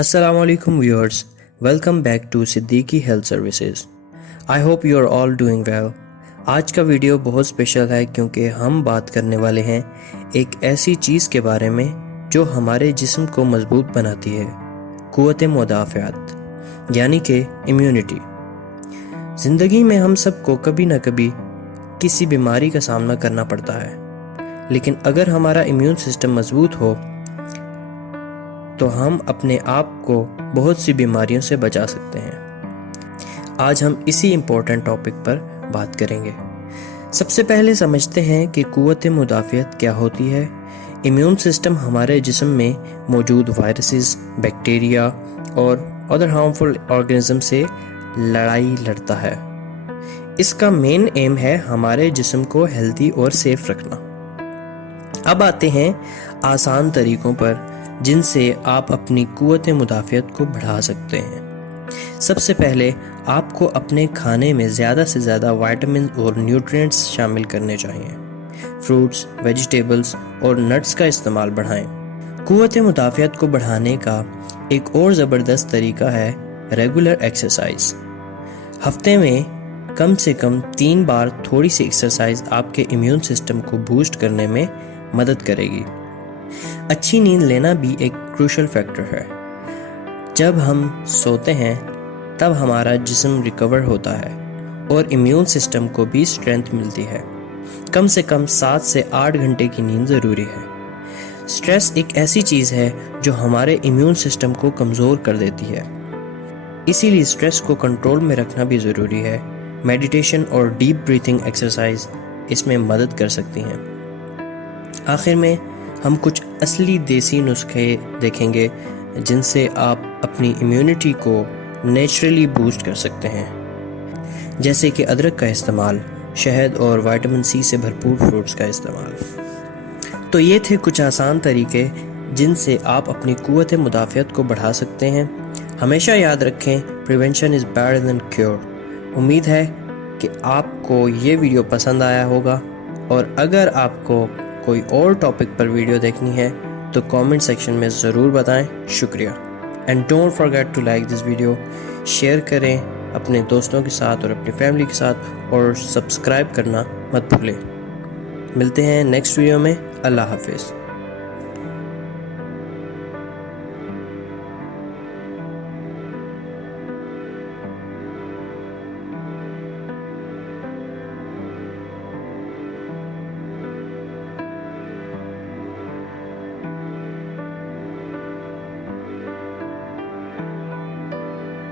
Assalamu alaikum viewers, welcome back to Siddiqui Health Services. I hope you are all doing well. آج کا video بہت special ہے کیونکہ ہم بات کرنے والے ہیں ایک ایسی چیز کے بارے میں جو ہمارے جسم کو مضبوط بناتی ہے، قوت مدافعت، یعنی کہ امیونٹی۔ زندگی میں ہم سب کو کبھی نہ کبھی کسی بیماری کا سامنا کرنا پڑتا ہے، لیکن اگر ہمارا امیون سسٹم مضبوط ہو تو ہم اپنے آپ کو بہت سی بیماریوں سے بچا سکتے ہیں۔ آج ہم اسی امپورٹنٹ ٹاپک پر بات کریں گے۔ سب سے پہلے سمجھتے ہیں کہ قوت مدافعت کیا ہوتی ہے۔ امیون سسٹم ہمارے جسم میں موجود وائرسز، بیکٹیریا اور ادر ہارمفل آرگنزم سے لڑائی لڑتا ہے۔ اس کا مین ایم ہے ہمارے جسم کو ہیلتھی اور سیف رکھنا۔ اب آتے ہیں آسان طریقوں پر جن سے آپ اپنی قوت مدافعت کو بڑھا سکتے ہیں۔ سب سے پہلے آپ کو اپنے کھانے میں زیادہ سے زیادہ وائٹامن اور نیوٹرینٹس شامل کرنے چاہیے۔ فروٹس، ویجیٹیبلز اور نٹس کا استعمال بڑھائیں۔ قوت مدافعت کو بڑھانے کا ایک اور زبردست طریقہ ہے ریگولر ایکسرسائز۔ ہفتے میں کم سے کم 3 بار تھوڑی سی ایکسرسائز آپ کے امیون سسٹم کو بوسٹ کرنے میں مدد کرے گی۔ اچھی نیند لینا بھی ایک کروشل فیکٹر ہے۔ جب ہم سوتے ہیں تب ہمارا جسم ریکور ہوتا ہے اور امیون سسٹم کو بھی اسٹرینتھ ملتی ہے۔ کم سے کم 7 سے 8 گھنٹے کی نیند ضروری ہے۔ سٹریس ایک ایسی چیز ہے جو ہمارے امیون سسٹم کو کمزور کر دیتی ہے، اسی لیے سٹریس کو کنٹرول میں رکھنا بھی ضروری ہے۔ میڈیٹیشن اور ڈیپ بریتھنگ ایکسرسائز اس میں مدد کر سکتی ہیں۔ آخر میں ہم کچھ اصلی دیسی نسخے دیکھیں گے جن سے آپ اپنی امیونٹی کو نیچرلی بوسٹ کر سکتے ہیں، جیسے کہ ادرک کا استعمال، شہد اور وائٹامن سی سے بھرپور فروٹس کا استعمال۔ تو یہ تھے کچھ آسان طریقے جن سے آپ اپنی قوت مدافعت کو بڑھا سکتے ہیں۔ ہمیشہ یاد رکھیں، prevention is better than cure. امید ہے کہ آپ کو یہ ویڈیو پسند آیا ہوگا، اور اگر آپ کو کوئی اور ٹاپک پر ویڈیو دیکھنی ہے تو کامنٹ سیکشن میں ضرور بتائیں۔ شکریہ۔ And don't forget to like this video, share کریں اپنے دوستوں کے ساتھ اور اپنی فیملی کے ساتھ، اور سبسکرائب کرنا مت بھولیں۔ ملتے ہیں نیکسٹ ویڈیو میں۔ اللہ حافظ۔